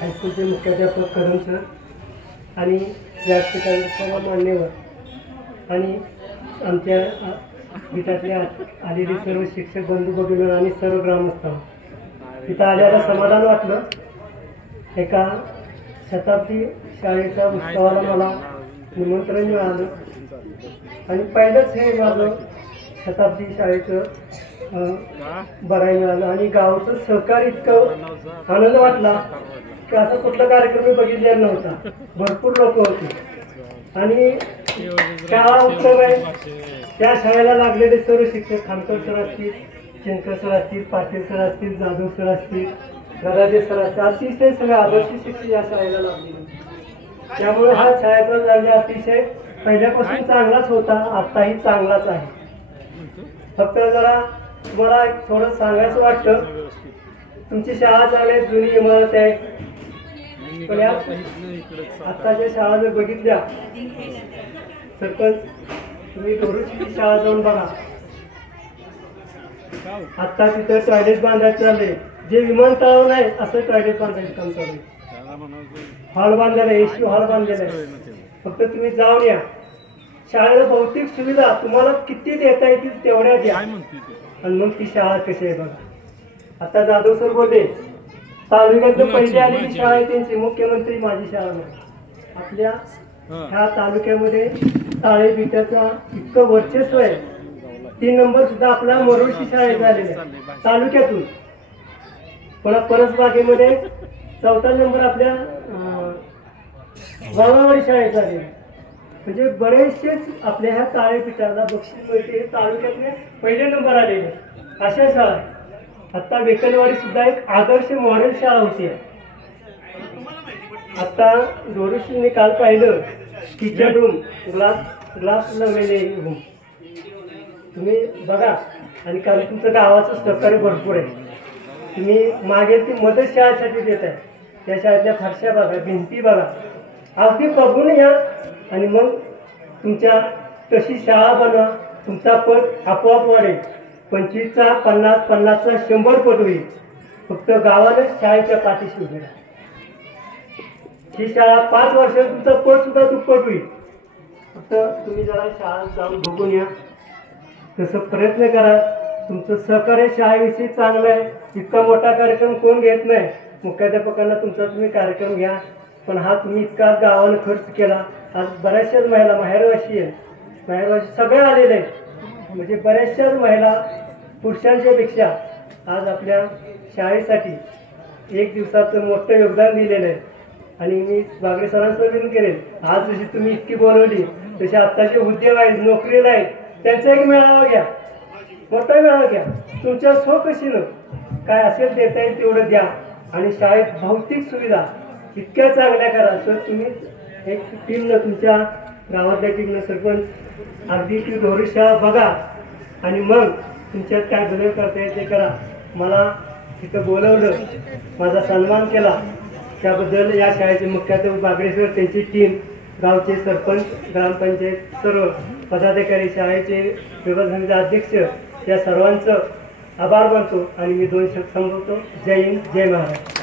हायस्कूलचे मुख्याध्यापक कदम सर आणि व्यासपीठाचे सर्व मान्यवर आणि आमच्या गीतातल्या आलेले सर्व शिक्षक बंधू भगिनी आणि सर्व ग्रामस्थ तिथं आल्याला समाधान वाटलं। एका शताब्दी शाळेच्या उत्सवाला मला निमंत्रण मिळालं आणि पहिलंच हे माझं शताब्दी शाळेचं बघायला मिळालं आणि गावचं सहकार्य इतकं आनंद वाटला की असा कुठला कार्यक्रम मी बघितलेला नव्हता। भरपूर लोक होते आणि शाळा उत्सव आहे त्या शाळेला लागलेले सर्व शिक्षक खानकर सर असतील, शेणकर सर असतील, पाटील सर असतील, जाधव सर असतील, गदादे सर असतील, अतिशय सगळे आदर्श शिक्षक या शाळेला लागलेले। त्यामुळे हा शाळेचा दर्जा अतिशय पहिल्यापासून चांगलाच होता, आताही चांगलाच आहे। फक्त जरा तुम्हाला थोडं सांगायचं वाटतं, तुमची शाळा चांगली जुनी इमारत आहे, पण या आत्ताच्या शाळा जर बघितल्या सरपंच तुम्ही ढोरूची शाळा जाऊन बघा, आता तिथं टॉयलेट बांधायचं चाललंय, जे विमानतळावर नाही असं टॉयलेट बांधायचं काम चालू आहे। हॉल बांधलेला आहे, एसी हॉल बांधलेला आहे, फक्त तुम्ही जाऊन या। शाळेला भौतिक सुविधा तुम्हाला किती देता येतील तेवढ्या द्या आणि मग ती शाळा कशी आहे बघा। आता जाधव सर बोलले तालुक्यातून पहिली आलेली शाळा आहे त्यांची, मुख्यमंत्री माझी शाळा नाही। आपल्या ह्या तालुक्यामध्ये ताळे बिट्याचा इतकं वर्चस्व आहे, 3 नंबर सुद्धा आपला मोरोळची शाळेत झालेला आहे तालुक्यातून। पण परसबागेमध्ये 4था नंबर आपल्या वाघावाडी शाळेत झालेला आहे। म्हणजे बरेचसेच आपल्या ह्या ताळेपीठाला बक्षीस मिळते, तालुक्यातले पहिले नंबर आलेले अशा शाळा। आता वेकलवाडी सुद्धा एक आदर्श मॉडेल शाळा होती। आता ढोरूशी काल पाहिलं किचन रूम ग्लास लावलेले रूम तुम्ही बघा आणि कारण तुमचं गावाचं सहकार्य भरपूर आहे। तुम्ही मागे ती मदत शाळेसाठी देत आहे, त्या शाळेतल्या फरशा बघा, भिंती बघा, अगदी बघून या आणि मग तुमच्या तशी शाळा बनवा, तुमचा पट आपोआप वाढेल। 25चा 50, 50चा 100 पट होईल। फक्त गावालाच शाळेच्या पाठीशी उभे राहा। ही शाळा 5 वर्षात तुमचा पट सुद्धा दुप्पट होईल। फक्त तुम्ही जरा शाळा जाऊन बघून या, तसं प्रयत्न करा। तुमचं सहकार्य शाळेविषयी चांगलं आहे, इतका मोठा कार्यक्रम कोण घेत नाही। मुख्याध्यापकांना तुमचा तुम्ही कार्यक्रम घ्या, पण हा तुम्ही इतका गावानं खर्च केला। आज बऱ्याचशाच महिला माहेरवाशी सगळे आलेले आहेत, म्हणजे बऱ्याचशाच महिला पुरुषांच्या पेक्षा आज आपल्या शाळेसाठी 1 दिवसाचं मोठं योगदान दिलेलं आहे। आणि मी बागडे सरांचं विनंती करेन, आज जशी तुम्ही इतकी बोलवली तसे आत्ताचे उद्योग आहेत, नोकरीला आहेत, त्यांचा एक मेळावा घ्या, मोठा मेळावा घ्या। तुमच्या स्वकशीनं काय असेल देता येईल तेवढं द्या आणि शाळेत भौतिक सुविधा इतक्या चांगल्या करा तर तुम्ही एक टीमनं तुमच्या गावातल्या टीमनं सरपंच अगदी ती ढोरू शाळा बघा आणि मग तुमच्यात काय बदल करता येईल ते करा। मला तिथं बोलवलं, माझा सन्मान केला, त्याबद्दल या शाळेचे मुख्याध्यापक बागडे सर, त्यांची टीम, गावचे सरपंच, ग्रामपंचायत सर्व पदाधिकारी, शाळेचे व्यवस्थापन समिती अध्यक्ष, या सर्वांचं आभार मानतो आणि मी 2 शब्द संबोधतो। जय हिंद, जय महाराष्ट्र।